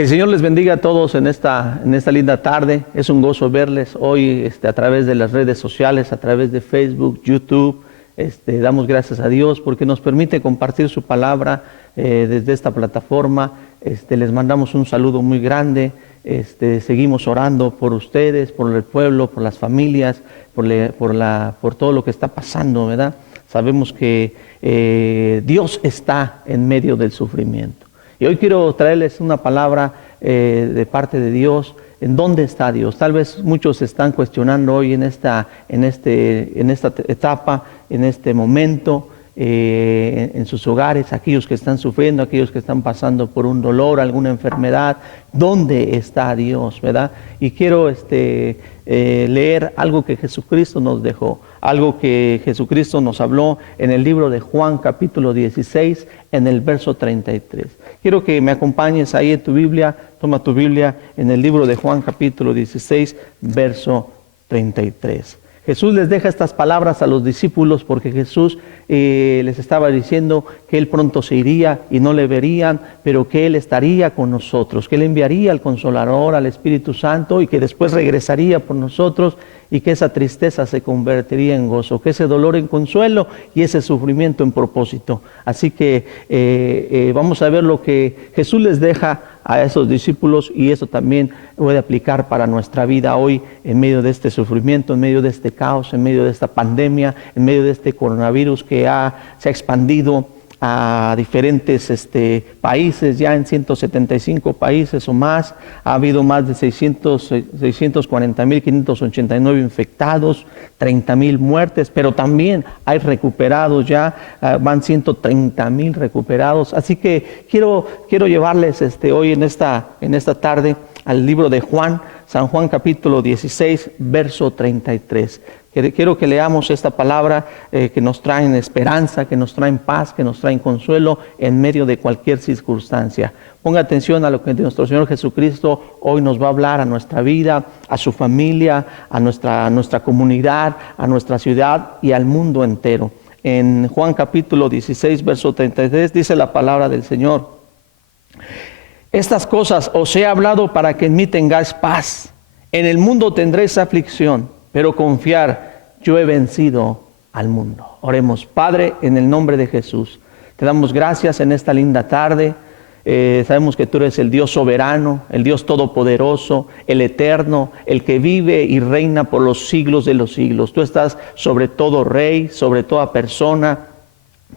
Que el Señor les bendiga a todos en esta linda tarde. Es un gozo verles hoy a través de las redes sociales, a través de Facebook, YouTube. Damos gracias a Dios porque nos permite compartir su palabra desde esta plataforma. Les mandamos un saludo muy grande. Seguimos orando por ustedes, por el pueblo, por las familias, por todo lo que está pasando, ¿verdad? Sabemos que Dios está en medio del sufrimiento. Y hoy quiero traerles una palabra de parte de Dios. ¿En dónde está Dios? Tal vez muchos se están cuestionando hoy en esta etapa, en este momento, en sus hogares, aquellos que están sufriendo, aquellos que están pasando por un dolor, alguna enfermedad. ¿Dónde está Dios? ¿Verdad? Y quiero leer algo que Jesucristo nos dejó, algo que Jesucristo nos habló en el libro de Juan capítulo 16, en el verso 33. Quiero que me acompañes ahí en tu Biblia, toma tu Biblia en el libro de Juan capítulo 16, verso 33. Jesús les deja estas palabras a los discípulos porque Jesús les estaba diciendo que Él pronto se iría y no le verían, pero que Él estaría con nosotros, que Él enviaría al Consolador, al Espíritu Santo, y que después regresaría por nosotros, y que esa tristeza se convertiría en gozo, que ese dolor en consuelo y ese sufrimiento en propósito. Así que vamos a ver lo que Jesús les deja a esos discípulos, y eso también puede aplicar para nuestra vida hoy en medio de este sufrimiento, en medio de este caos, en medio de esta pandemia, en medio de este coronavirus que se ha expandido a diferentes países, ya en 175 países o más. Ha habido más de 640,589 infectados, 30,000 muertes, pero también hay recuperados ya, van 130,000 recuperados. Así que quiero llevarles hoy en esta tarde al libro de Juan, San Juan capítulo 16, verso 33. Quiero que leamos esta palabra que nos trae esperanza, que nos trae paz, que nos trae consuelo en medio de cualquier circunstancia. Ponga atención a lo que nuestro Señor Jesucristo hoy nos va a hablar a nuestra vida, a su familia, a nuestra comunidad, a nuestra ciudad y al mundo entero. En Juan capítulo 16, verso 33 dice la palabra del Señor: estas cosas os he hablado para que en mí tengáis paz. En el mundo tendréis aflicción, pero confiar, yo he vencido al mundo. Oremos. Padre, en el nombre de Jesús, te damos gracias en esta linda tarde. Sabemos que tú eres el Dios soberano, el Dios todopoderoso, el eterno, el que vive y reina por los siglos de los siglos. Tú estás sobre todo rey, sobre toda persona.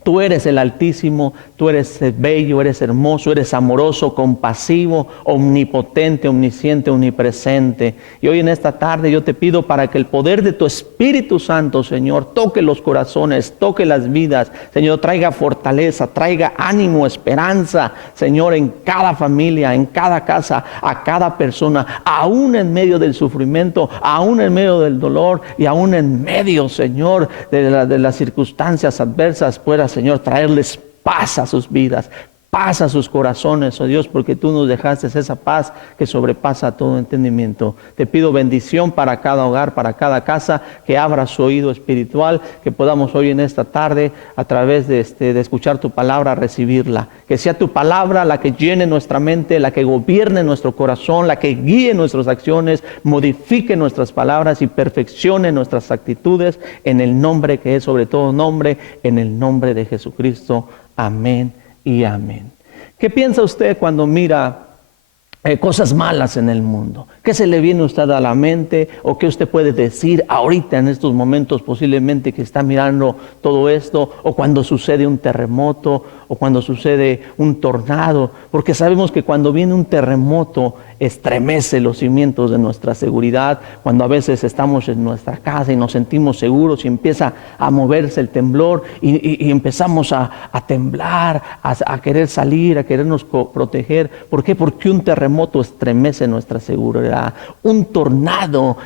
Tú eres el Altísimo, tú eres bello, eres hermoso, eres amoroso, compasivo, omnipotente, omnisciente, omnipresente. Y hoy en esta tarde yo te pido para que el poder de tu Espíritu Santo, Señor, toque los corazones, toque las vidas. Señor, traiga fortaleza, traiga ánimo, esperanza, Señor, en cada familia, en cada casa, a cada persona, aún en medio del sufrimiento, aún en medio del dolor y aún en medio, Señor, de las circunstancias adversas, pueda, Señor, traerles paz a sus vidas, paz a sus corazones, oh Dios, porque tú nos dejaste esa paz que sobrepasa todo entendimiento. Te pido bendición para cada hogar, para cada casa, que abra su oído espiritual, que podamos hoy en esta tarde, a través de escuchar tu palabra, recibirla. Que sea tu palabra la que llene nuestra mente, la que gobierne nuestro corazón, la que guíe nuestras acciones, modifique nuestras palabras y perfeccione nuestras actitudes, en el nombre que es sobre todo nombre, en el nombre de Jesucristo. Amén y amén. ¿Qué piensa usted cuando mira cosas malas en el mundo? ¿Qué se le viene a usted a la mente? ¿O qué usted puede decir ahorita en estos momentos posiblemente que está mirando todo esto? ¿O cuando sucede un terremoto? ¿O cuando sucede un tornado? Porque sabemos que cuando viene un terremoto estremece los cimientos de nuestra seguridad. Cuando a veces estamos en nuestra casa y nos sentimos seguros y empieza a moverse el temblor y empezamos a temblar, a querer salir, a querernos proteger. ¿Por qué? Porque un terremoto estremece nuestra seguridad. Un tornado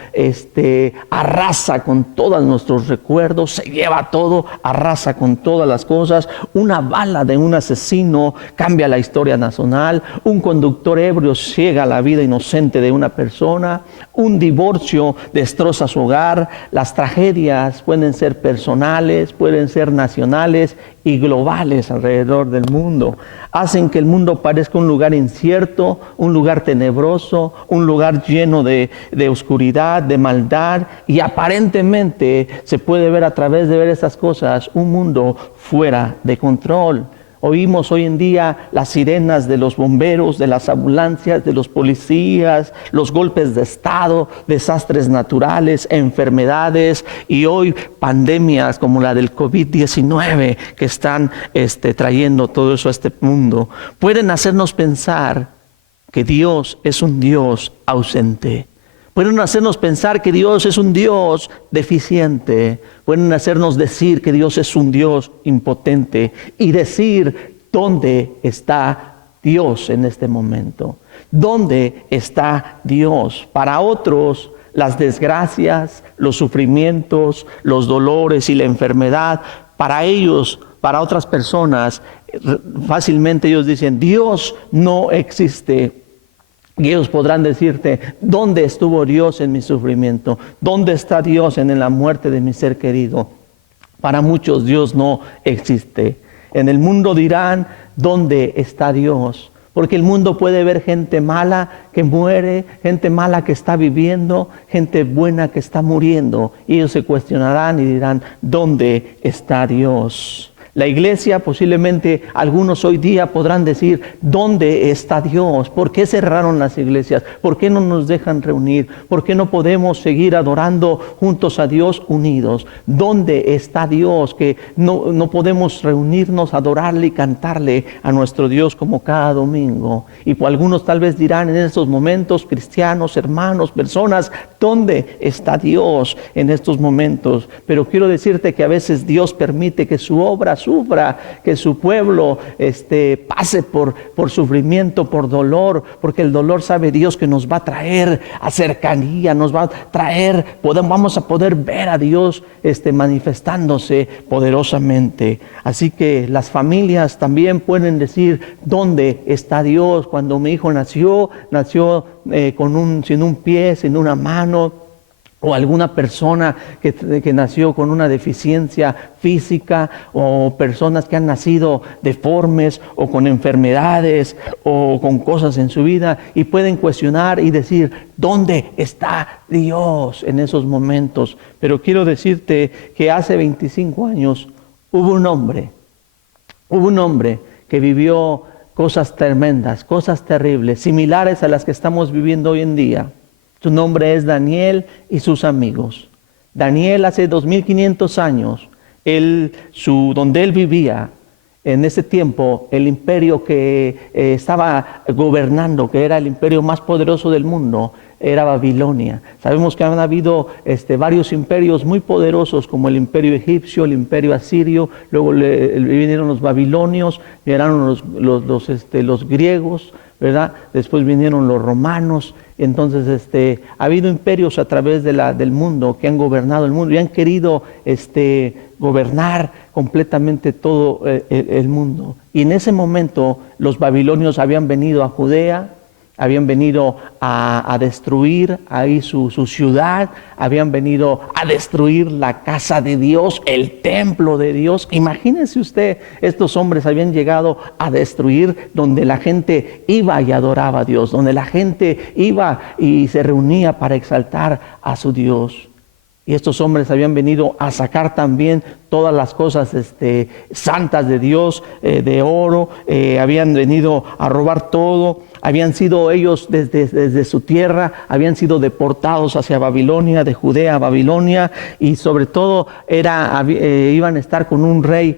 arrasa con todos nuestros recuerdos, se lleva todo, arrasa con todas las cosas. Una bala de un asesino cambia la historia nacional. Un conductor ebrio ciega la la vida inocente de una persona. Un divorcio destroza su hogar. Las tragedias pueden ser personales, pueden ser nacionales y globales alrededor del mundo. Hacen que el mundo parezca un lugar incierto, un lugar tenebroso, un lugar lleno de oscuridad, de maldad, y aparentemente se puede ver a través de ver estas cosas un mundo fuera de control. Oímos hoy en día las sirenas de los bomberos, de las ambulancias, de los policías, los golpes de estado, desastres naturales, enfermedades y hoy pandemias como la del COVID-19 que están trayendo todo eso a este mundo. Pueden hacernos pensar que Dios es un Dios ausente. Pueden hacernos pensar que Dios es un Dios deficiente. Pueden hacernos decir que Dios es un Dios impotente y decir dónde está Dios en este momento. ¿Dónde está Dios? Para otros, las desgracias, los sufrimientos, los dolores y la enfermedad, para ellos, para otras personas, fácilmente ellos dicen, Dios no existe. Y ellos podrán decirte, ¿dónde estuvo Dios en mi sufrimiento? ¿Dónde está Dios en la muerte de mi ser querido? Para muchos Dios no existe. En el mundo dirán, ¿dónde está Dios? Porque el mundo puede ver gente mala que muere, gente mala que está viviendo, gente buena que está muriendo. Y ellos se cuestionarán y dirán, ¿dónde está Dios? La iglesia, posiblemente algunos hoy día podrán decir, ¿dónde está Dios? ¿Por qué cerraron las iglesias? ¿Por qué no nos dejan reunir? ¿Por qué no podemos seguir adorando juntos a Dios unidos? ¿Dónde está Dios? Que no podemos reunirnos, adorarle y cantarle a nuestro Dios como cada domingo. Y pues algunos tal vez dirán en estos momentos, cristianos, hermanos, personas, ¿dónde está Dios en estos momentos? Pero quiero decirte que a veces Dios permite que su obra sufra, que su pueblo pase por sufrimiento, por dolor, porque el dolor sabe Dios que nos va a traer a cercanía, nos va a traer, vamos a poder ver a Dios manifestándose poderosamente. Así que las familias también pueden decir, ¿dónde está Dios? Cuando mi hijo nació sin un pie, sin una mano, o alguna persona que nació con una deficiencia física, o personas que han nacido deformes o con enfermedades o con cosas en su vida, y pueden cuestionar y decir, ¿dónde está Dios en esos momentos? Pero quiero decirte que hace 25 años hubo un hombre que vivió cosas tremendas, cosas terribles, similares a las que estamos viviendo hoy en día. Su nombre es Daniel y sus amigos. Daniel hace 2500 años, donde él vivía, en ese tiempo, el imperio que estaba gobernando, que era el imperio más poderoso del mundo, era Babilonia. Sabemos que han habido varios imperios muy poderosos, como el imperio egipcio, el imperio asirio, luego vinieron los babilonios, vinieron los griegos, ¿verdad? Después vinieron los romanos. Entonces ha habido imperios a través del mundo que han gobernado el mundo y han querido gobernar completamente todo el mundo. Y en ese momento los babilonios habían venido a Judea, habían venido a destruir ahí su ciudad, habían venido a destruir la casa de Dios, el templo de Dios. Imagínense usted, estos hombres habían llegado a destruir donde la gente iba y adoraba a Dios, donde la gente iba y se reunía para exaltar a su Dios. Y estos hombres habían venido a sacar también todas las cosas santas de Dios, de oro, habían venido a robar todo. Habían sido ellos desde su tierra, habían sido deportados hacia Babilonia, de Judea a Babilonia, y sobre todo iban a estar con un rey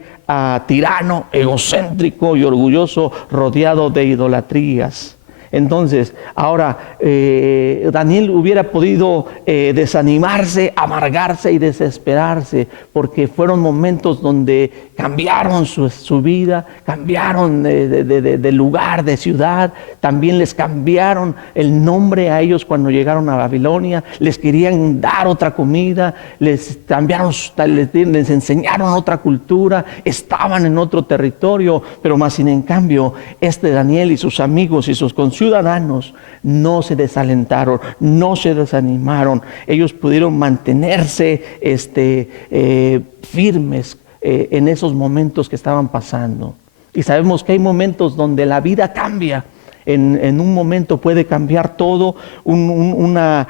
tirano, egocéntrico y orgulloso, rodeado de idolatrías. Entonces, ahora Daniel hubiera podido desanimarse, amargarse y desesperarse, porque fueron momentos donde cambiaron su vida, cambiaron de lugar, de ciudad, también les cambiaron el nombre a ellos cuando llegaron a Babilonia, les querían dar otra comida, les enseñaron otra cultura, estaban en otro territorio, pero más sin en cambio, Daniel y sus amigos y sus consuelos ciudadanos no se desalentaron, no se desanimaron. Ellos pudieron mantenerse firmes en esos momentos que estaban pasando. Y sabemos que hay momentos donde la vida cambia. En un momento puede cambiar todo, una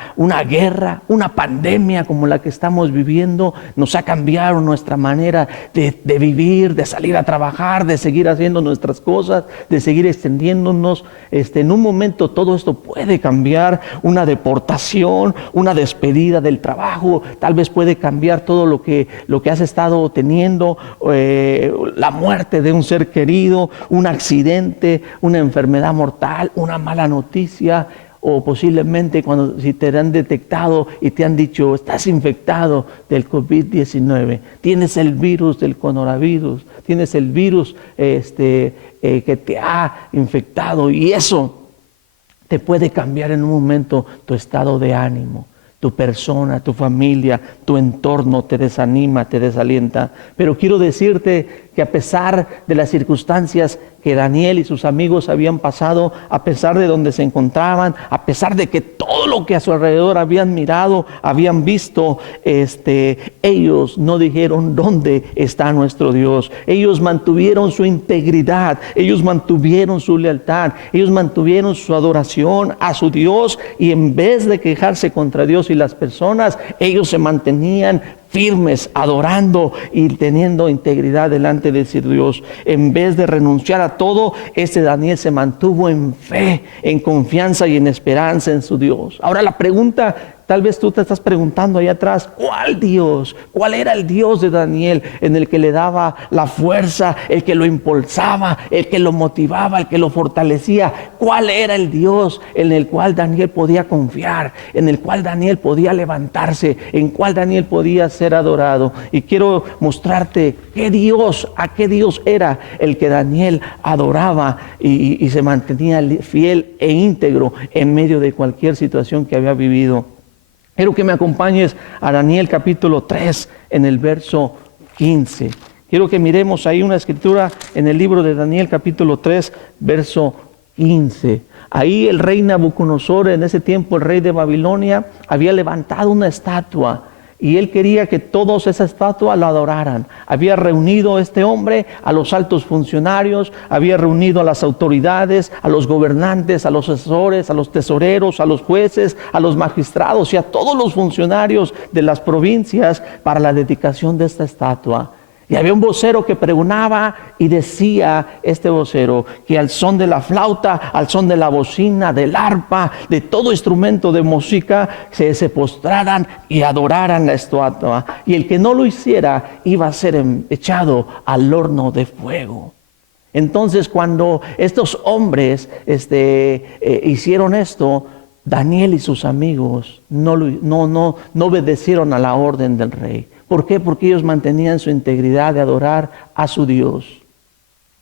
guerra, una pandemia como la que estamos viviendo, nos ha cambiado nuestra manera de vivir, de salir a trabajar, de seguir haciendo nuestras cosas, de seguir extendiéndonos. En un momento todo esto puede cambiar, una deportación, una despedida del trabajo, tal vez puede cambiar todo lo que has estado teniendo, la muerte de un ser querido, un accidente, una enfermedad mortal, una mala noticia, o posiblemente si te han detectado y te han dicho estás infectado del COVID-19, tienes el virus del coronavirus, tienes el virus que te ha infectado, y eso te puede cambiar en un momento tu estado de ánimo. Tu persona, tu familia, tu entorno te desanima, te desalienta. Pero quiero decirte que a pesar de las circunstancias que Daniel y sus amigos habían pasado, a pesar de donde se encontraban, a pesar de que todo lo que a su alrededor habían mirado, habían visto, ellos no dijeron dónde está nuestro Dios. Ellos mantuvieron su integridad, ellos mantuvieron su lealtad, ellos mantuvieron su adoración a su Dios, y en vez de quejarse contra Dios y las personas, ellos se mantenían firmes, adorando y teniendo integridad delante de ese Dios. En vez de renunciar a todo, Daniel se mantuvo en fe, en confianza y en esperanza en su Dios. Ahora la pregunta, tal vez tú te estás preguntando ahí atrás, ¿cuál Dios? ¿Cuál era el Dios de Daniel, en el que le daba la fuerza, el que lo impulsaba, el que lo motivaba, el que lo fortalecía? ¿Cuál era el Dios en el cual Daniel podía confiar, en el cual Daniel podía levantarse, en cual Daniel podía ser adorado? Y quiero mostrarte a qué Dios era el que Daniel adoraba y se mantenía fiel e íntegro en medio de cualquier situación que había vivido. Quiero que me acompañes a Daniel capítulo 3 en el verso 15. Quiero que miremos ahí una escritura en el libro de Daniel capítulo 3, verso 15. Ahí el rey Nabucodonosor, en ese tiempo el rey de Babilonia, había levantado una estatua. Y él quería que todos esa estatua la adoraran. Había reunido este hombre a los altos funcionarios, había reunido a las autoridades, a los gobernantes, a los asesores, a los tesoreros, a los jueces, a los magistrados y a todos los funcionarios de las provincias para la dedicación de esta estatua. Y había un vocero que pregonaba y decía este vocero que al son de la flauta, al son de la bocina, del arpa, de todo instrumento de música, se postraran y adoraran la estatua. Y el que no lo hiciera iba a ser echado al horno de fuego. Entonces cuando estos hombres hicieron esto, Daniel y sus amigos no obedecieron a la orden del rey. ¿Por qué? Porque ellos mantenían su integridad de adorar a su Dios.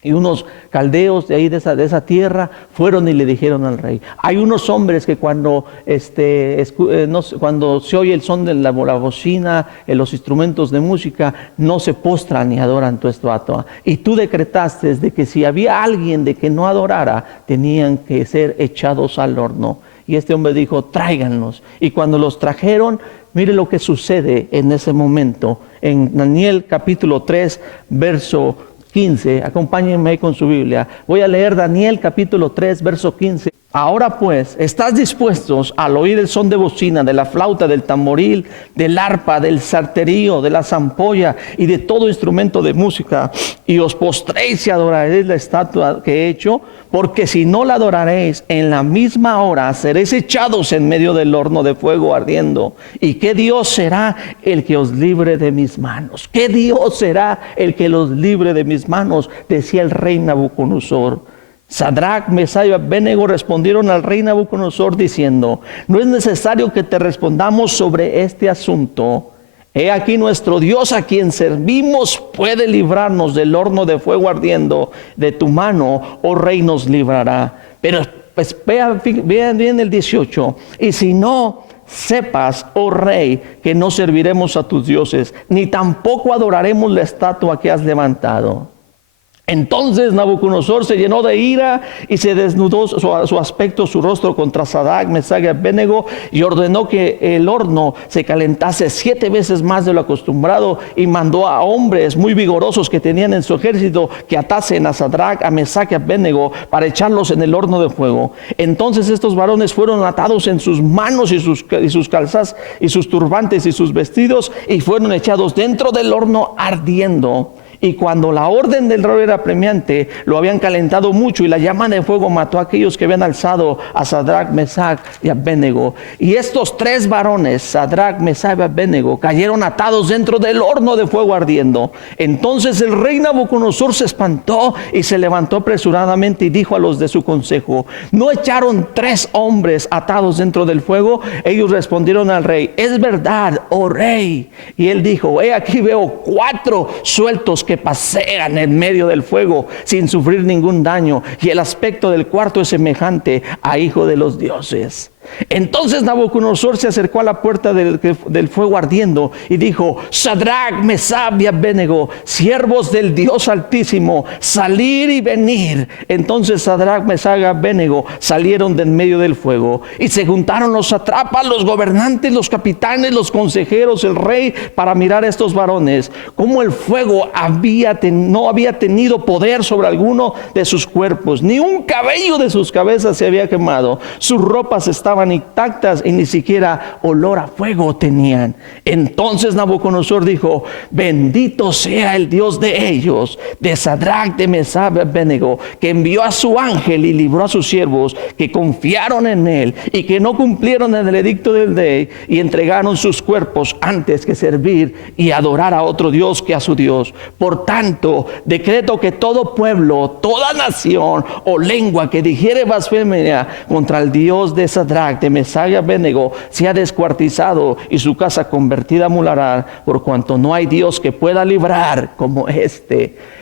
Y unos caldeos de ahí de esa tierra fueron y le dijeron al rey. Hay unos hombres que cuando se oye el son de la bocina, los instrumentos de música, no se postran ni adoran tu estatua. Y tú decretaste de que si había alguien de que no adorara, tenían que ser echados al horno. Y este hombre dijo, tráiganlos. Y cuando los trajeron, mire lo que sucede en ese momento. En Daniel capítulo 3, verso 15. Acompáñenme ahí con su Biblia. Voy a leer Daniel capítulo 3, verso 15. Ahora pues, ¿estás dispuestos al oír el son de bocina, de la flauta, del tamboril, del arpa, del salterio, de la zampolla y de todo instrumento de música? Y os postréis y adoraréis la estatua que he hecho, porque si no la adoraréis, en la misma hora seréis echados en medio del horno de fuego ardiendo. ¿Y qué Dios será el que os libre de mis manos? ¿Qué Dios será el que los libre de mis manos? Decía el rey Nabucodonosor. Sadrach, Mesach y Abednego respondieron al rey Nabucodonosor diciendo, no es necesario que te respondamos sobre este asunto. He aquí nuestro Dios a quien servimos puede librarnos del horno de fuego ardiendo. De tu mano, oh rey, nos librará. Pero pues vean bien el 18. Y si no, sepas, oh rey, que no serviremos a tus dioses, ni tampoco adoraremos la estatua que has levantado. Entonces Nabucodonosor se llenó de ira y se desnudó su aspecto, su rostro contra Sadrach, Mesach y Abednego, y ordenó que el horno se calentase 7 veces más de lo acostumbrado, y mandó a hombres muy vigorosos que tenían en su ejército que atasen a Sadrach, a Mesach y a Abednego para echarlos en el horno de fuego. Entonces estos varones fueron atados en sus manos y sus calzas y sus turbantes y sus vestidos, y fueron echados dentro del horno ardiendo. Y cuando la orden del rey era apremiante, lo habían calentado mucho, y la llama de fuego mató a aquellos que habían alzado a Sadrach, Mesach y Abednego. Y estos 3 varones, Sadrach, Mesach y Abednego, cayeron atados dentro del horno de fuego ardiendo. Entonces el rey Nabucodonosor se espantó y se levantó apresuradamente y dijo a los de su consejo: ¿no echaron 3 hombres atados dentro del fuego? Ellos respondieron al rey: es verdad, oh rey. Y él dijo: he aquí veo 4 sueltos que pasean en medio del fuego sin sufrir ningún daño, y el aspecto del cuarto es semejante a hijo de los dioses. Entonces Nabucodonosor se acercó a la puerta del fuego ardiendo y dijo: Sadrach, Mesach y Abednego, siervos del Dios Altísimo, salir y venir. Entonces Sadrach, Mesach y Abednego salieron de en medio del fuego, y se juntaron los satrapas, los gobernantes, los capitanes, los consejeros, el rey, para mirar a estos varones, como el fuego no había tenido poder sobre alguno de sus cuerpos, ni un cabello de sus cabezas se había quemado, sus ropas estaban intactas y ni siquiera olor a fuego tenían. Entonces Nabucodonosor dijo: bendito sea el Dios de ellos, de Sadrach, de Mesach y Abednego, que envió a su ángel y libró a sus siervos que confiaron en él y que no cumplieron el edicto del rey y entregaron sus cuerpos antes que servir y adorar a otro Dios que a su Dios. Por tanto, decreto que todo pueblo, toda nación o lengua que dijere blasfemia contra el Dios de Sadrach, de Mesach y Abednego sea descuartizado y su casa convertida a muladar, por cuanto no hay Dios que pueda librar como este.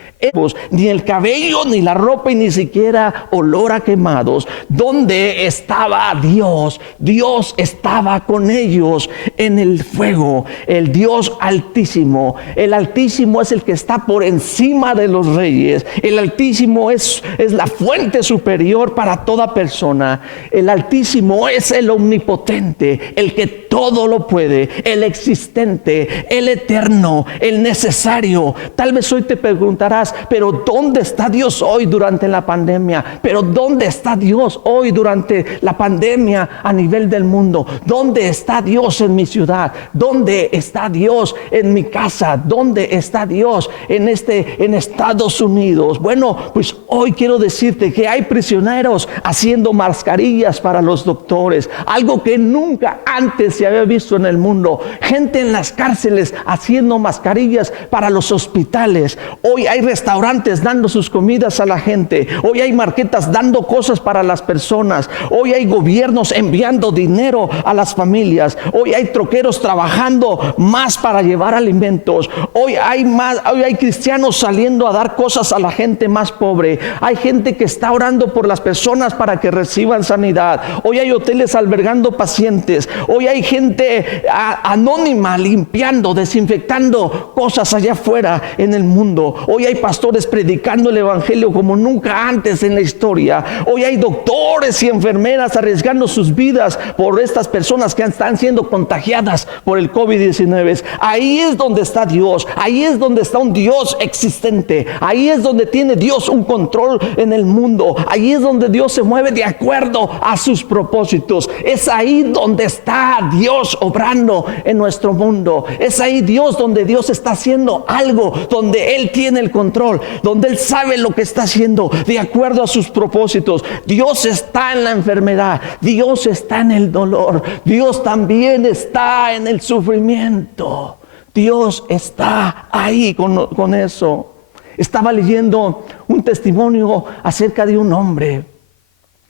Ni el cabello, ni la ropa, y ni siquiera olor a quemados. ¿Dónde estaba Dios? Dios estaba con ellos en el fuego. El Dios Altísimo. El Altísimo es el que está por encima de los reyes. El Altísimo es la fuente superior para toda persona. El Altísimo es el omnipotente, el que todo lo puede, el existente, el eterno, el necesario. Tal vez hoy te preguntarás: pero ¿dónde está Dios hoy durante la pandemia? ¿Pero dónde está Dios hoy durante la pandemia a nivel del mundo? ¿Dónde está Dios en mi ciudad? ¿Dónde está Dios en mi casa? ¿Dónde está Dios en Estados Unidos? Bueno, pues hoy quiero decirte que hay prisioneros haciendo mascarillas para los doctores, algo que nunca antes se había visto en el mundo. Gente en las cárceles haciendo mascarillas para los hospitales. Hoy hay restaurantes dando sus comidas a la gente. Hoy hay marquetas dando cosas para las personas. Hoy hay gobiernos enviando dinero a las familias. Hoy hay troqueros trabajando más para llevar alimentos. Hoy hay cristianos saliendo a dar cosas a la gente más pobre. Hay gente que está orando por las personas para que reciban sanidad. Hoy hay hoteles albergando pacientes. Hoy hay gente anónima limpiando, desinfectando cosas allá afuera en el mundo. Hoy hay pastores predicando el evangelio como nunca antes en la historia. Hoy hay doctores y enfermeras arriesgando sus vidas por estas personas que están siendo contagiadas por el COVID-19. Ahí es donde está Dios. Ahí es donde está un Dios existente. Ahí es donde tiene Dios un control en el mundo. Ahí es donde Dios se mueve de acuerdo a sus propósitos. Es ahí donde está Dios obrando en nuestro mundo. Es ahí donde Dios está haciendo algo, donde Él tiene el control, donde Él sabe lo que está haciendo de acuerdo a sus propósitos. Dios está en la enfermedad, Dios está en el dolor, Dios también está en el sufrimiento. Dios está ahí con eso. Estaba leyendo un testimonio acerca de un hombre.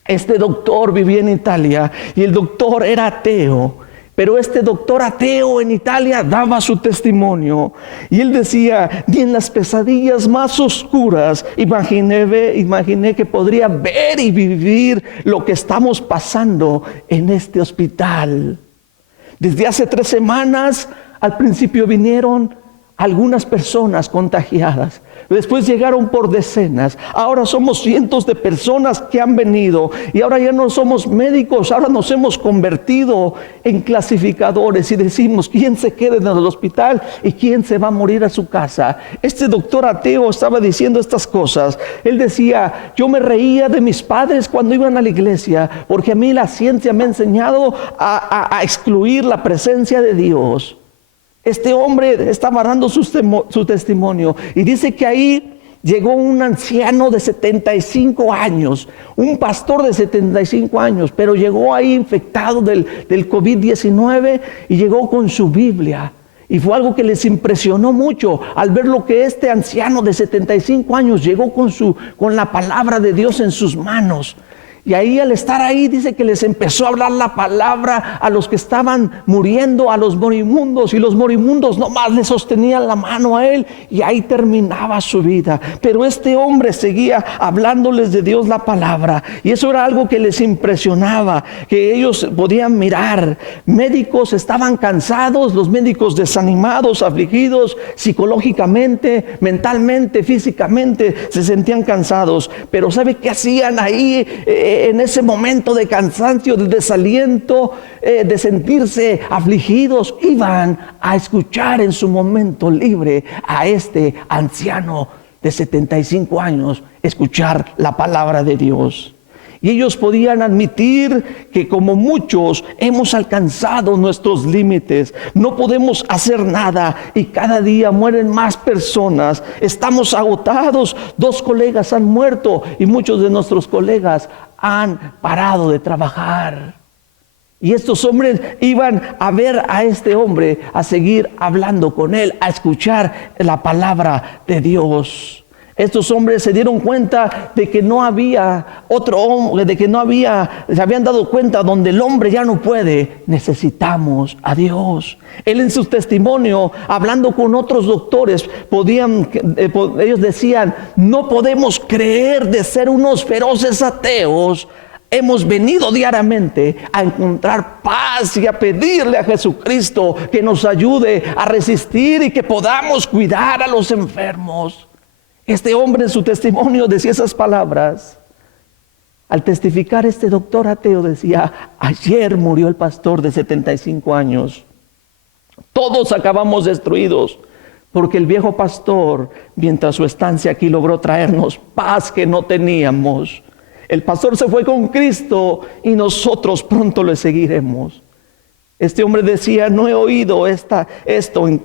Este doctor vivía en Italia y el doctor era ateo. Pero este doctor ateo en Italia daba su testimonio. Y él decía: ni en las pesadillas más oscuras imaginé que podría ver y vivir lo que estamos pasando en este hospital. Desde hace 3 semanas, al principio vinieron algunas personas contagiadas. Después llegaron por decenas. Ahora somos cientos de personas que han venido. Y ahora ya no somos médicos. Ahora nos hemos convertido en clasificadores. Y decimos quién se queda en el hospital y quién se va a morir a su casa. Este doctor ateo estaba diciendo estas cosas. Él decía, yo me reía de mis padres cuando iban a la iglesia, porque a mí la ciencia me ha enseñado a excluir la presencia de Dios. Este hombre estaba dando su testimonio y dice que ahí llegó un anciano de 75 años, un pastor de 75 años, pero llegó ahí infectado del COVID-19 y llegó con su Biblia. Y fue algo que les impresionó mucho al ver lo que este anciano de 75 años llegó con la palabra de Dios en sus manos. Y ahí, al estar ahí, dice que les empezó a hablar la palabra a los que estaban muriendo, a los moribundos. Y los moribundos nomás le sostenían la mano a él y ahí terminaba su vida. Pero este hombre seguía hablándoles de Dios la palabra. Y eso era algo que les impresionaba, que ellos podían mirar. Médicos estaban cansados, los médicos desanimados, afligidos, psicológicamente, mentalmente, físicamente, se sentían cansados. Pero ¿sabe qué hacían ahí? En ese momento de cansancio, de desaliento, de sentirse afligidos, iban a escuchar en su momento libre a este anciano de 75 años, escuchar la palabra de Dios. Y ellos podían admitir que como muchos hemos alcanzado nuestros límites, no podemos hacer nada y cada día mueren más personas, estamos agotados, 2 colegas han muerto y muchos de nuestros colegas han parado de trabajar. Y estos hombres iban a ver a este hombre, a seguir hablando con él, a escuchar la palabra de Dios. Estos hombres se dieron cuenta de que no había otro hombre, se habían dado cuenta donde el hombre ya no puede, necesitamos a Dios. Él en su testimonio, hablando con otros doctores, ellos decían, no podemos creer de ser unos feroces ateos. Hemos venido diariamente a encontrar paz y a pedirle a Jesucristo que nos ayude a resistir y que podamos cuidar a los enfermos. Este hombre en su testimonio decía esas palabras. Al testificar, este doctor ateo decía, ayer murió el pastor de 75 años. Todos acabamos destruidos, porque el viejo pastor, mientras su estancia aquí, logró traernos paz que no teníamos. El pastor se fue con Cristo y nosotros pronto le seguiremos. Este hombre decía, no he oído esto,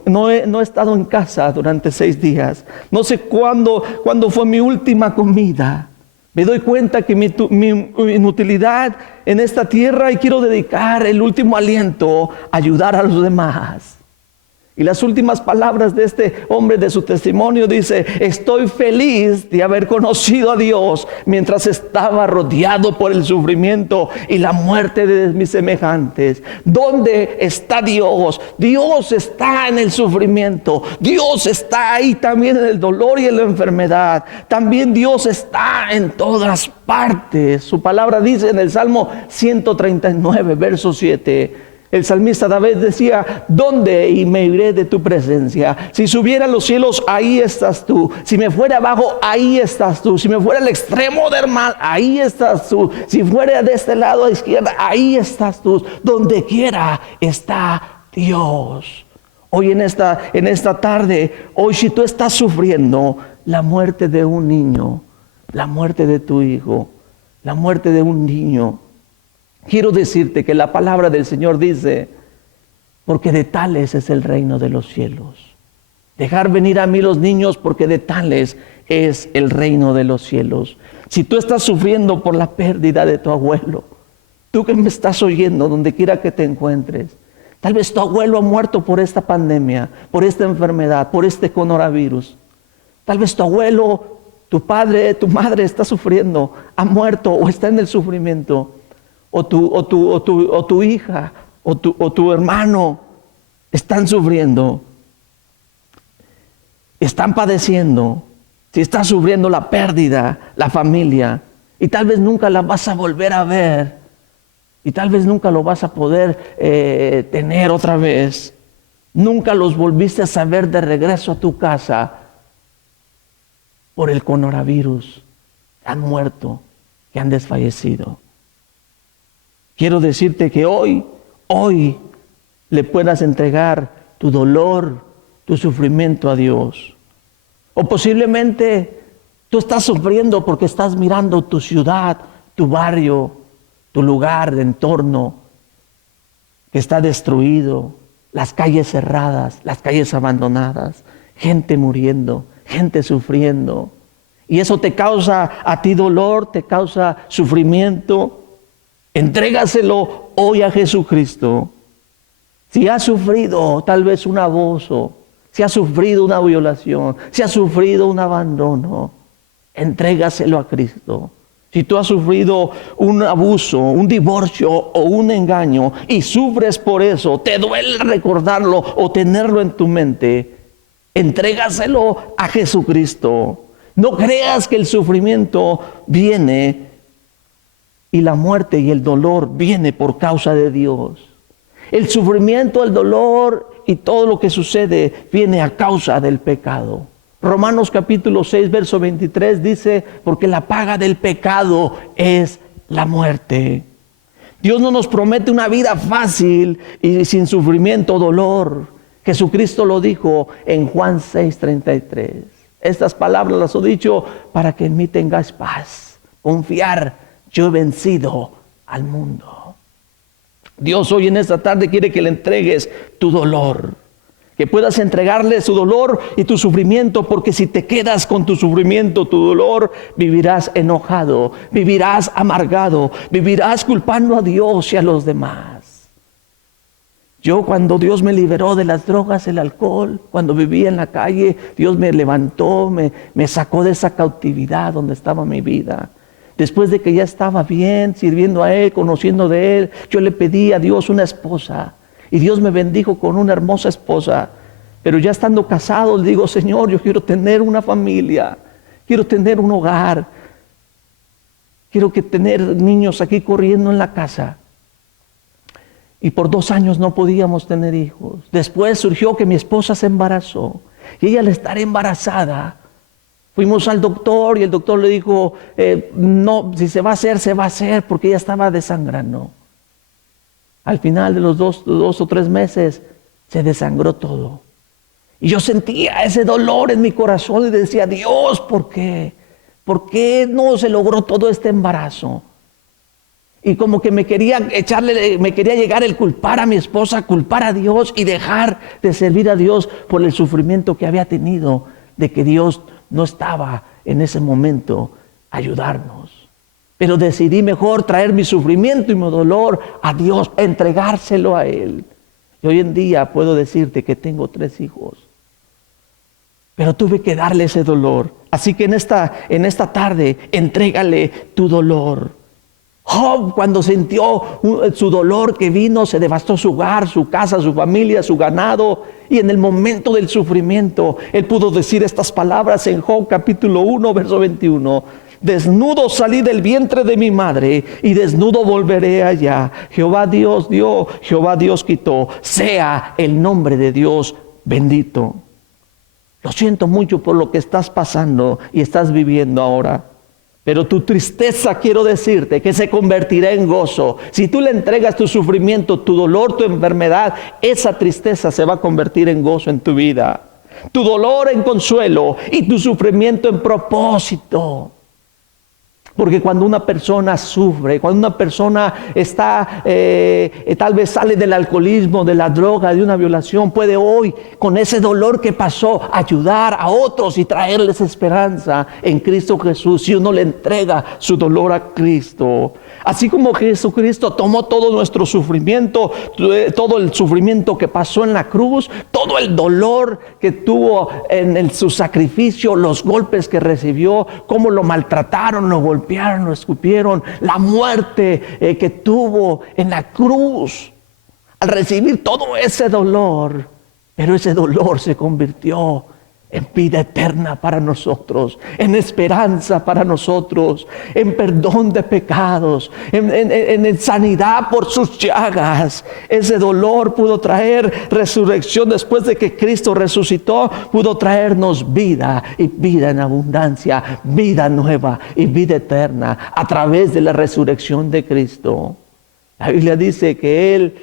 no he estado en casa durante 6 días. No sé cuándo fue mi última comida. Me doy cuenta que mi inutilidad en esta tierra y quiero dedicar el último aliento a ayudar a los demás. Y las últimas palabras de este hombre, de su testimonio, dice, estoy feliz de haber conocido a Dios mientras estaba rodeado por el sufrimiento y la muerte de mis semejantes. ¿Dónde está Dios? Dios está en el sufrimiento. Dios está ahí también en el dolor y en la enfermedad. También Dios está en todas partes. Su palabra dice en el Salmo 139, verso 7. El salmista David decía, ¿dónde y me iré de tu presencia? Si subiera a los cielos, ahí estás tú. Si me fuera abajo, ahí estás tú. Si me fuera al extremo del mal, ahí estás tú. Si fuera de este lado a la izquierda, ahí estás tú. Donde quiera está Dios. Hoy en esta tarde, hoy si tú estás sufriendo la muerte de un niño, la muerte de tu hijo, la muerte de un niño, quiero decirte que la palabra del Señor dice, porque de tales es el reino de los cielos. Dejar venir a mí los niños, porque de tales es el reino de los cielos. Si tú estás sufriendo por la pérdida de tu abuelo, tú que me estás oyendo, donde quiera que te encuentres, tal vez tu abuelo ha muerto por esta pandemia, por esta enfermedad, por este coronavirus. Tal vez tu abuelo, tu padre, tu madre está sufriendo, ha muerto o está en el sufrimiento. O tu hija, o tu hermano, están sufriendo, están padeciendo. Si estás sufriendo la pérdida, la familia, y tal vez nunca la vas a volver a ver, y tal vez nunca lo vas a poder tener otra vez. Nunca los volviste a saber de regreso a tu casa por el coronavirus. Han muerto, que han desfallecido. Quiero decirte que hoy le puedas entregar tu dolor, tu sufrimiento a Dios. O posiblemente tú estás sufriendo porque estás mirando tu ciudad, tu barrio, tu lugar de entorno que está destruido, las calles cerradas, las calles abandonadas, gente muriendo, gente sufriendo. Y eso te causa a ti dolor, te causa sufrimiento. Entrégaselo hoy a Jesucristo. Si has sufrido tal vez un abuso, si has sufrido una violación, si has sufrido un abandono, entrégaselo a Cristo. Si tú has sufrido un abuso, un divorcio o un engaño y sufres por eso, te duele recordarlo o tenerlo en tu mente, entrégaselo a Jesucristo. No creas que el sufrimiento viene y la muerte y el dolor viene por causa de Dios. El sufrimiento, el dolor y todo lo que sucede viene a causa del pecado. Romanos capítulo 6, verso 23 dice, porque la paga del pecado es la muerte. Dios no nos promete una vida fácil y sin sufrimiento o dolor. Jesucristo lo dijo en Juan 6:33. Estas palabras las he dicho para que en mí tengáis paz. Confiar, yo he vencido al mundo. Dios hoy en esta tarde quiere que le entregues tu dolor. Que puedas entregarle su dolor y tu sufrimiento, porque si te quedas con tu sufrimiento, tu dolor, vivirás enojado, vivirás amargado, vivirás culpando a Dios y a los demás. Yo cuando Dios me liberó de las drogas, el alcohol, cuando vivía en la calle, Dios me levantó, me sacó de esa cautividad donde estaba mi vida. Después de que ya estaba bien, sirviendo a Él, conociendo de Él, yo le pedí a Dios una esposa. Y Dios me bendijo con una hermosa esposa. Pero ya estando casado, le digo, Señor, yo quiero tener una familia. Quiero tener un hogar. Quiero tener niños aquí corriendo en la casa. Y por 2 años no podíamos tener hijos. Después surgió que mi esposa se embarazó. Y ella al estar embarazada, fuimos al doctor y el doctor le dijo, no, si se va a hacer, porque ella estaba desangrando. Al final de los dos o 3 meses se desangró todo. Y yo sentía ese dolor en mi corazón y decía, Dios, ¿por qué? ¿Por qué no se logró todo este embarazo? Y como que me quería llegar el culpar a mi esposa, culpar a Dios y dejar de servir a Dios por el sufrimiento que había tenido, de que Dios no estaba en ese momento a ayudarnos. Pero decidí mejor traer mi sufrimiento y mi dolor a Dios, entregárselo a Él. Y hoy en día puedo decirte que tengo 3 hijos. Pero tuve que darle ese dolor. Así que en esta tarde, entrégale tu dolor. Job, cuando sintió su dolor que vino, se devastó su hogar, su casa, su familia, su ganado. Y en el momento del sufrimiento, él pudo decir estas palabras en Job capítulo 1, verso 21. Desnudo salí del vientre de mi madre y desnudo volveré allá. Jehová Dios dio, Jehová Dios quitó. Sea el nombre de Dios bendito. Lo siento mucho por lo que estás pasando y estás viviendo ahora. Pero tu tristeza, quiero decirte, que se convertirá en gozo. Si tú le entregas tu sufrimiento, tu dolor, tu enfermedad, esa tristeza se va a convertir en gozo en tu vida. Tu dolor en consuelo y tu sufrimiento en propósito. Porque cuando una persona sufre, cuando una persona está, tal vez sale del alcoholismo, de la droga, de una violación, puede hoy, con ese dolor que pasó, ayudar a otros y traerles esperanza en Cristo Jesús. Si uno le entrega su dolor a Cristo. Así como Jesucristo tomó todo nuestro sufrimiento, todo el sufrimiento que pasó en la cruz, todo el dolor que tuvo en su sacrificio, los golpes que recibió, cómo lo maltrataron, lo golpearon, lo escupieron, la muerte que tuvo en la cruz. Al recibir todo ese dolor, pero ese dolor se convirtió en vida eterna para nosotros, en esperanza para nosotros, en perdón de pecados, en sanidad por sus llagas. Ese dolor pudo traer resurrección después de que Cristo resucitó, pudo traernos vida y vida en abundancia, vida nueva y vida eterna a través de la resurrección de Cristo. La Biblia dice que Él,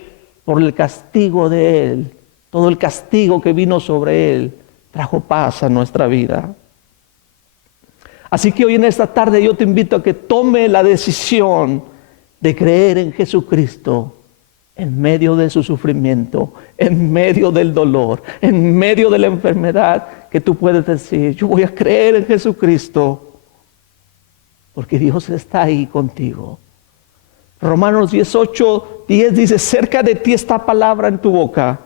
por el castigo de Él, todo el castigo que vino sobre Él, trajo paz a nuestra vida. Así que hoy en esta tarde yo te invito a que tome la decisión de creer en Jesucristo en medio de su sufrimiento, en medio del dolor, en medio de la enfermedad, que tú puedes decir: yo voy a creer en Jesucristo porque Dios está ahí contigo. Romanos 18:10 dice: cerca de ti está palabra en tu boca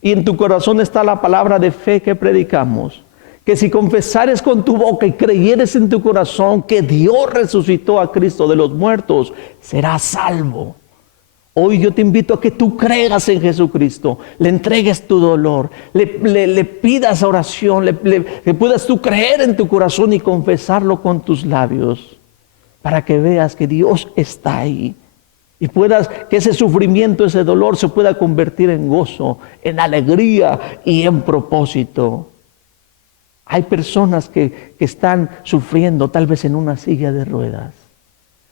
y en tu corazón está la palabra de fe que predicamos, que si confesares con tu boca y creyeres en tu corazón que Dios resucitó a Cristo de los muertos, serás salvo. Hoy yo te invito a que tú creas en Jesucristo, le entregues tu dolor, le pidas oración, que puedas tú creer en tu corazón y confesarlo con tus labios, para que veas que Dios está ahí. Y puedas, que ese sufrimiento, ese dolor se pueda convertir en gozo, en alegría y en propósito. Hay personas que están sufriendo tal vez en una silla de ruedas.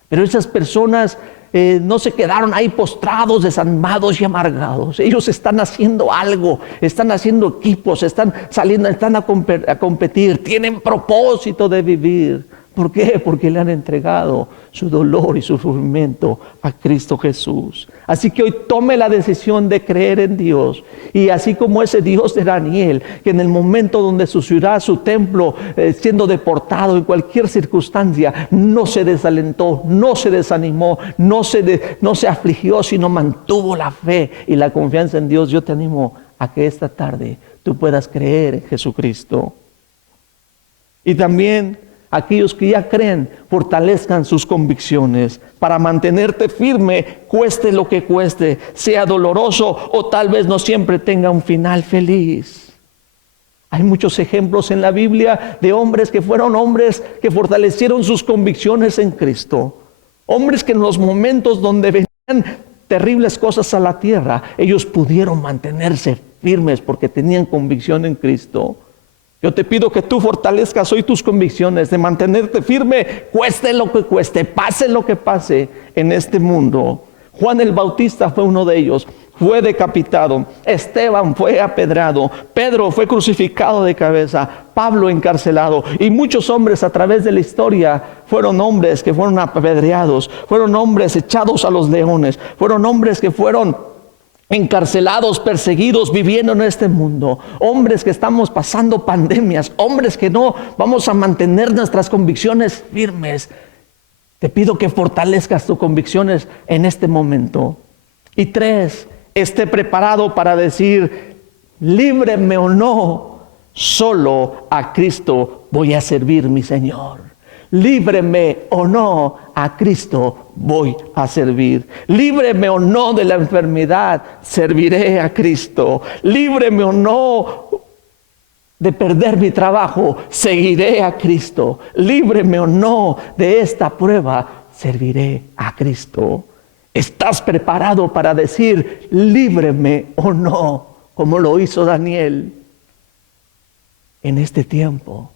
Pero esas personas no se quedaron ahí postrados, desanimados y amargados. Ellos están haciendo algo, están haciendo equipos, están saliendo, están a competir, tienen propósito de vivir. ¿Por qué? Porque le han entregado su dolor y su sufrimiento a Cristo Jesús. Así que hoy tome la decisión de creer en Dios. Y así como ese Dios de Daniel, que en el momento donde su ciudad, su templo, siendo deportado en cualquier circunstancia, no se desalentó, no se desanimó, no se afligió, sino mantuvo la fe y la confianza en Dios. Yo te animo a que esta tarde tú puedas creer en Jesucristo. Y también aquellos que ya creen, fortalezcan sus convicciones para mantenerte firme, cueste lo que cueste, sea doloroso o tal vez no siempre tenga un final feliz. Hay muchos ejemplos en la Biblia de hombres que fueron hombres que fortalecieron sus convicciones en Cristo. Hombres que en los momentos donde venían terribles cosas a la tierra, ellos pudieron mantenerse firmes porque tenían convicción en Cristo. Yo te pido que tú fortalezcas hoy tus convicciones de mantenerte firme, cueste lo que cueste, pase lo que pase en este mundo. Juan el Bautista fue uno de ellos, fue decapitado. Esteban fue apedreado. Pedro fue crucificado de cabeza. Pablo encarcelado. Y muchos hombres a través de la historia fueron hombres que fueron apedreados, fueron hombres echados a los leones, fueron hombres que fueron encarcelados, perseguidos, viviendo en este mundo, hombres que estamos pasando pandemias, hombres que no vamos a mantener nuestras convicciones firmes. Te pido que fortalezcas tus convicciones en este momento. Y 3, esté preparado para decir: líbreme o no, solo a Cristo voy a servir, mi Señor. Líbreme o no, a Cristo voy a servir. Líbreme o no de la enfermedad, serviré a Cristo. Líbreme o no de perder mi trabajo, seguiré a Cristo. Líbreme o no de esta prueba, serviré a Cristo. ¿Estás preparado para decir líbreme o no, como lo hizo Daniel en este tiempo?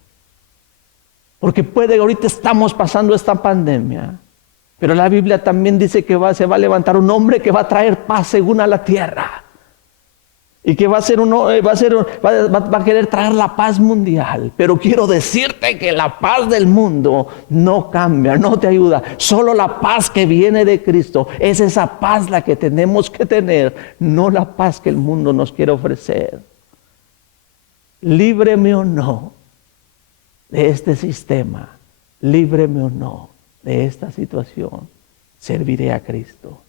Porque ahorita estamos pasando esta pandemia, pero la Biblia también dice que se va a levantar un hombre que va a traer paz según a la tierra. Y que va a querer traer la paz mundial. Pero quiero decirte que la paz del mundo no cambia, no te ayuda. Solo la paz que viene de Cristo es esa paz la que tenemos que tener, no la paz que el mundo nos quiere ofrecer. Líbreme o no de este sistema, líbreme o no de esta situación, serviré a Cristo.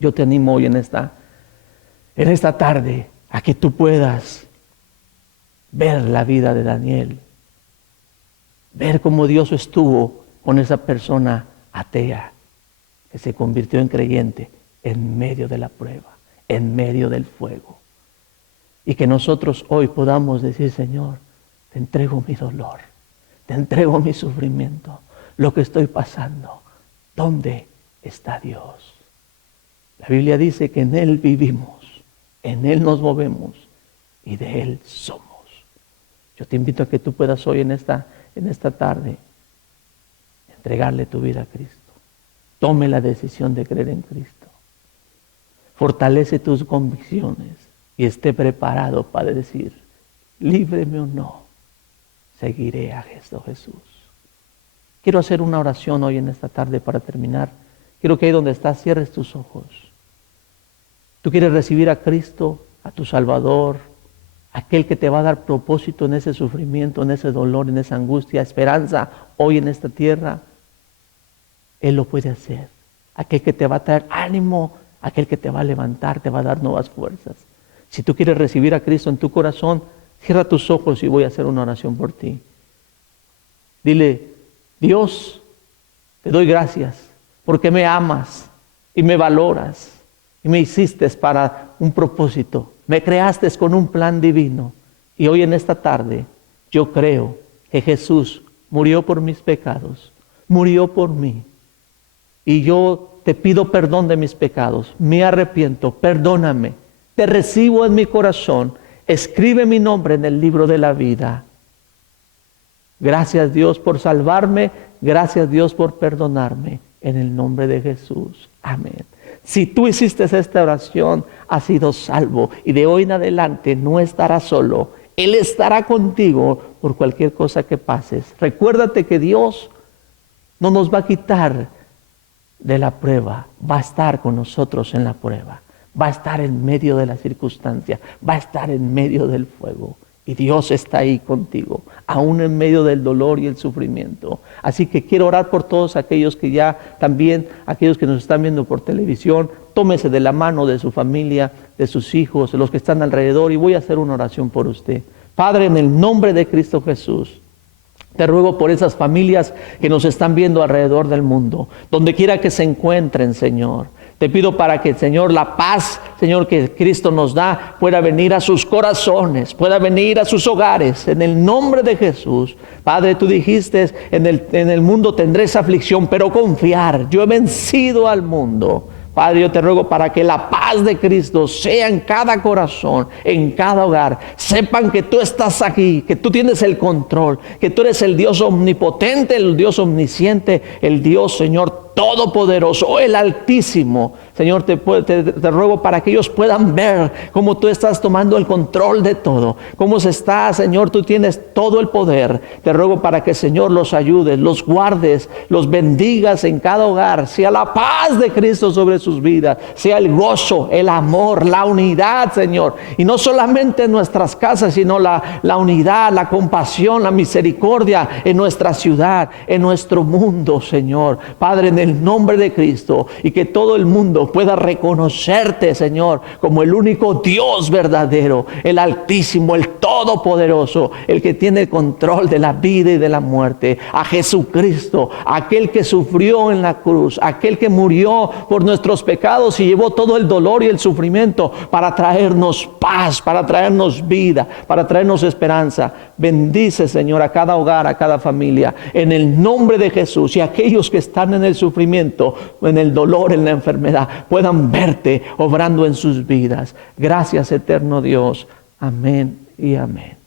Yo te animo hoy en esta tarde a que tú puedas ver la vida de Daniel, ver cómo Dios estuvo con esa persona atea que se convirtió en creyente en medio de la prueba, en medio del fuego. Y que nosotros hoy podamos decir: Señor, te entrego mi dolor, te entrego mi sufrimiento, lo que estoy pasando. ¿Dónde está Dios? La Biblia dice que en Él vivimos, en Él nos movemos y de Él somos. Yo te invito a que tú puedas hoy en esta tarde entregarle tu vida a Cristo. Tome la decisión de creer en Cristo. Fortalece tus convicciones y esté preparado para decir, líbreme o no, seguiré a Jesús. Quiero hacer una oración hoy en esta tarde para terminar. Quiero que ahí donde estás cierres tus ojos. Tú quieres recibir a Cristo, a tu Salvador, aquel que te va a dar propósito en ese sufrimiento, en ese dolor, en esa angustia, esperanza hoy en esta tierra. Él lo puede hacer. Aquel que te va a traer ánimo, aquel que te va a levantar, te va a dar nuevas fuerzas. Si tú quieres recibir a Cristo en tu corazón, cierra tus ojos y voy a hacer una oración por ti. Dile, Dios, te doy gracias porque me amas y me valoras y me hiciste para un propósito. Me creaste con un plan divino y hoy en esta tarde yo creo que Jesús murió por mis pecados, murió por mí. Y yo te pido perdón de mis pecados, me arrepiento, perdóname, te recibo en mi corazón, escribe mi nombre en el libro de la vida. Gracias Dios por salvarme, gracias Dios por perdonarme, en el nombre de Jesús. Amén. Si tú hiciste esta oración, has sido salvo y de hoy en adelante no estarás solo. Él estará contigo por cualquier cosa que pases. Recuérdate que Dios no nos va a quitar de la prueba, va a estar con nosotros en la prueba, va a estar en medio de la circunstancia, va a estar en medio del fuego y Dios está ahí contigo, aún en medio del dolor y el sufrimiento. Así que quiero orar por todos aquellos que ya también, aquellos que nos están viendo por televisión, tómese de la mano de su familia, de sus hijos, de los que están alrededor y voy a hacer una oración por usted. Padre, en el nombre de Cristo Jesús, te ruego por esas familias que nos están viendo alrededor del mundo, donde quiera que se encuentren, Señor. Te pido para que, Señor, la paz, Señor, que Cristo nos da, pueda venir a sus corazones, pueda venir a sus hogares, en el nombre de Jesús. Padre, tú dijiste, en el mundo tendréis aflicción, pero confiar, yo he vencido al mundo. Padre, yo te ruego para que la paz de Cristo sea en cada corazón, en cada hogar. Sepan que tú estás aquí, que tú tienes el control, que tú eres el Dios omnipotente, el Dios omnisciente, el Dios, Señor, todopoderoso, el Altísimo. Señor, te ruego para que ellos puedan ver cómo tú estás tomando el control de todo. Cómo se está, Señor, tú tienes todo el poder. Te ruego para que, Señor, los ayudes, los guardes, los bendigas en cada hogar. Sea la paz de Cristo sobre sus vidas. Sea el gozo, el amor, la unidad, Señor. Y no solamente en nuestras casas, sino la unidad, la compasión, la misericordia en nuestra ciudad, en nuestro mundo, Señor. Padre, en el nombre de Cristo, y que todo el mundo pueda reconocerte, Señor, como el único Dios verdadero, el Altísimo, el Todopoderoso, el que tiene el control de la vida y de la muerte, a Jesucristo, aquel que sufrió en la cruz, aquel que murió por nuestros pecados y llevó todo el dolor y el sufrimiento para traernos paz, para traernos vida, para traernos esperanza. Bendice, Señor, a cada hogar, a cada familia, en el nombre de Jesús, y aquellos que están en el sufrimiento, en el dolor, en la enfermedad, puedan verte obrando en sus vidas. Gracias, eterno Dios. Amén y amén.